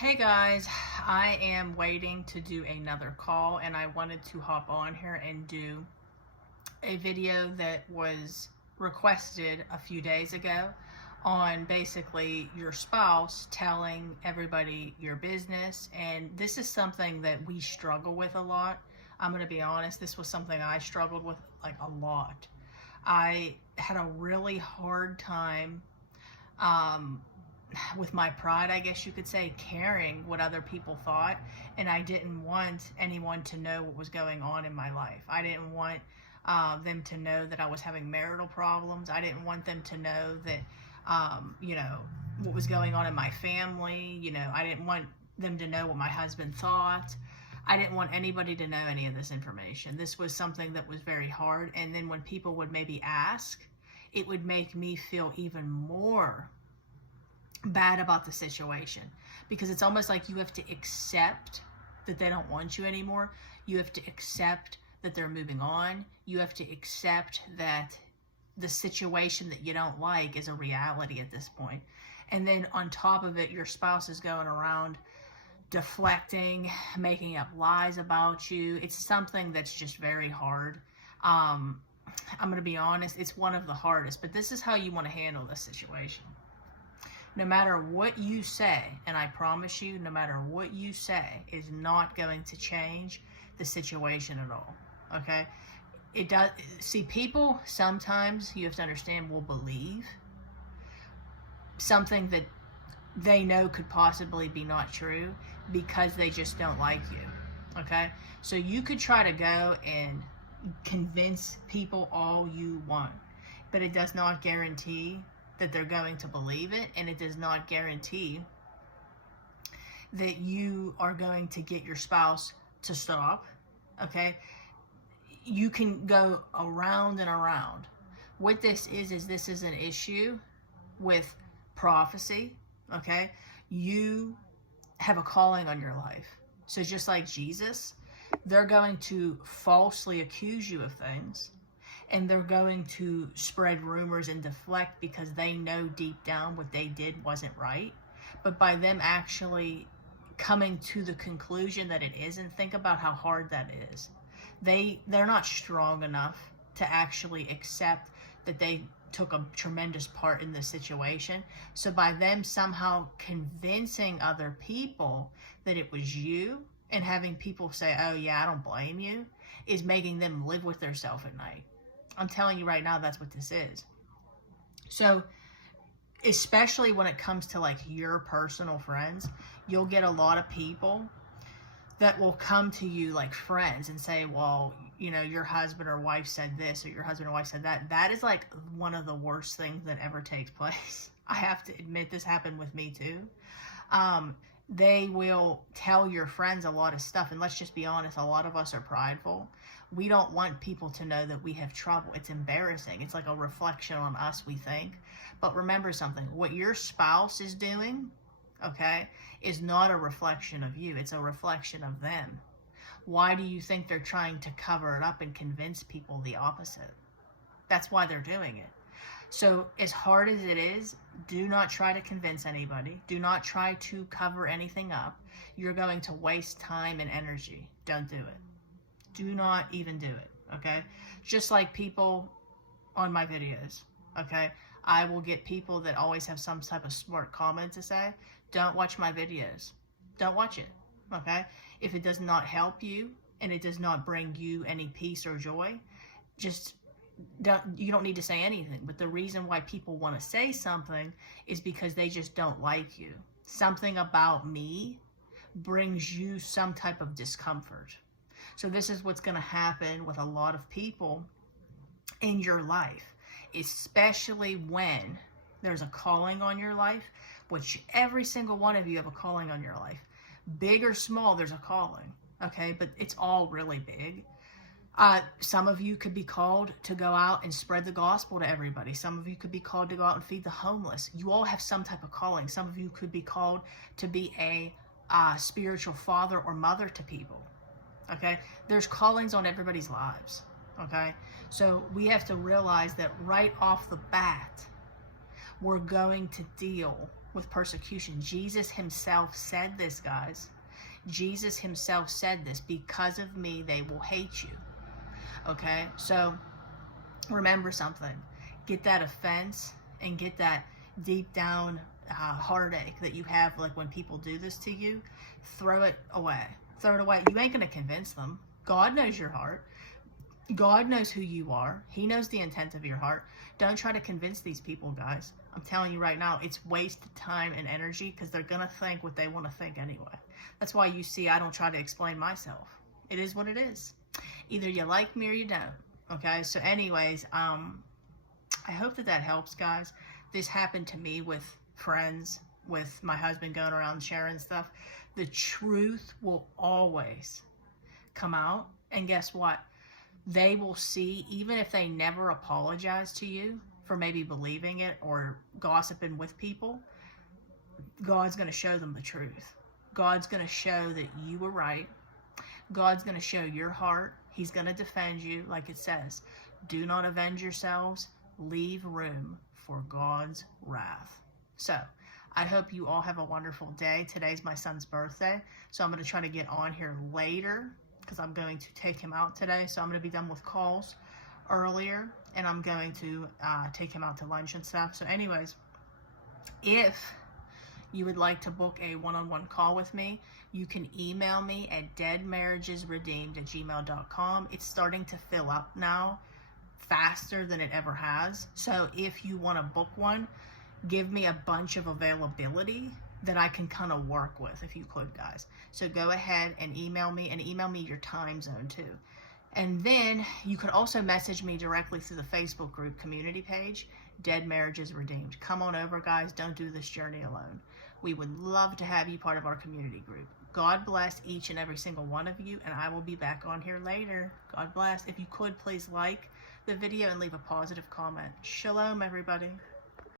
Hey guys, I am waiting to do another call and I wanted to hop on here and do a video that was requested a few days ago on basically your spouse telling everybody your business. And this is something that we struggle with a lot. I'm going to be honest, this was something I struggled with like a lot. I had a really hard time with my pride, I guess you could say, caring what other people thought. And I didn't want anyone to know what was going on in my life. I didn't want them to know that I was having marital problems. I didn't want them to know that, what was going on in my family. I didn't want them to know what my husband thought. I didn't want anybody to know any of this information. This was something that was very hard. And then when people would maybe ask, it would make me feel even more bad about the situation, because it's almost like you have to accept that they don't want you anymore. You have to accept that they're moving on. You have to accept that the situation that you don't like is a reality at this point. And then on top of it, your spouse is going around deflecting, making up lies about you. It's something that's just very hard. I'm going to be honest, it's one of the hardest, but this is how you want to handle this situation. No matter what you say, and I promise you, no matter what you say is not going to change the situation at all, okay? It does. See, people sometimes, you have to understand, will believe something that they know could possibly be not true because they just don't like you, okay? So you could try to go and convince people all you want, but it does not guarantee that they're going to believe it, and it does not guarantee that you are going to get your spouse to stop, okay? You can go around and around. What this is this is an issue with prophecy, okay? You have a calling on your life. So just like Jesus, they're going to falsely accuse you of things, and they're going to spread rumors and deflect because they know deep down what they did wasn't right. But by them actually coming to the conclusion that it isn't, think about how hard that is. They're not strong enough to actually accept that they took a tremendous part in this situation. So by them somehow convincing other people that it was you, and having people say, oh yeah, I don't blame you, is making them live with themselves at night. I'm telling you right now, that's what this is. So, especially when it comes to like your personal friends, you'll get a lot of people that will come to you like friends and say, well, your husband or wife said this, or your husband or wife said that. That is like one of the worst things that ever takes place. I have to admit, this happened with me too. They will tell your friends a lot of stuff, and let's just be honest, a lot of us are prideful. We don't want people to know that we have trouble. It's embarrassing. It's like a reflection on us, we think. But remember something, what your spouse is doing, okay, is not a reflection of you. It's a reflection of them. Why do you think they're trying to cover it up and convince people the opposite? That's why they're doing it. So as hard as it is, do not try to convince anybody. Do not try to cover anything up. You're going to waste time and energy. Don't do it. Do not even do it, okay? Just like people on my videos, okay? I will get people that always have some type of smart comment to say. Don't watch my videos. Don't watch it, okay? If it does not help you and it does not bring you any peace or joy, you don't need to say anything. But the reason why people want to say something is because they just don't like you. Something about me brings you some type of discomfort. So this is what's going to happen with a lot of people in your life, especially when there's a calling on your life, which every single one of you have a calling on your life. Big or small, there's a calling, okay? But it's all really big. Some of you could be called to go out and spread the gospel to everybody. Some of you could be called to go out and feed the homeless. You all have some type of calling. Some of you could be called to be a spiritual father or mother to people. Okay, there's callings on everybody's lives. Okay, so we have to realize that right off the bat, we're going to deal with persecution. Jesus himself said this, guys. Jesus himself said this. Because of me, they will hate you. Okay? So, remember something. Get that offense and get that deep down heartache that you have, like when people do this to you. Throw it away. Throw it away. You ain't going to convince them. God knows your heart. God knows who you are. He knows the intent of your heart. Don't try to convince these people, guys. I'm telling you right now, it's wasted time and energy, because they're going to think what they want to think anyway. That's why you see I don't try to explain myself. It is what it is. Either you like me or you don't. Okay? So anyways, I hope that helps, guys. This happened to me with friends, with my husband going around sharing stuff. The truth will always come out. And guess what? They will see, even if they never apologize to you for maybe believing it or gossiping with people, God's going to show them the truth. God's going to show that you were right. God's going to show your heart. He's going to defend you, like it says. Do not avenge yourselves. Leave room for God's wrath. So, I hope you all have a wonderful day. Today's my son's birthday, so I'm going to try to get on here later, because I'm going to take him out today. So I'm going to be done with calls earlier, and I'm going to take him out to lunch and stuff. So anyways, if you would like to book a one-on-one call with me, you can email me at deadmarriagesredeemed@gmail.com. It's starting to fill up now faster than it ever has. So if you want to book one, give me a bunch of availability that I can kind of work with, if you could, guys. So go ahead and email me your time zone too. And then you could also message me directly through the Facebook group community page, Dead Marriages Redeemed. Come on over, guys. Don't do this journey alone. We would love to have you part of our community group. God bless each and every single one of you, and I will be back on here later. God bless. If you could, please like the video and leave a positive comment. Shalom, everybody.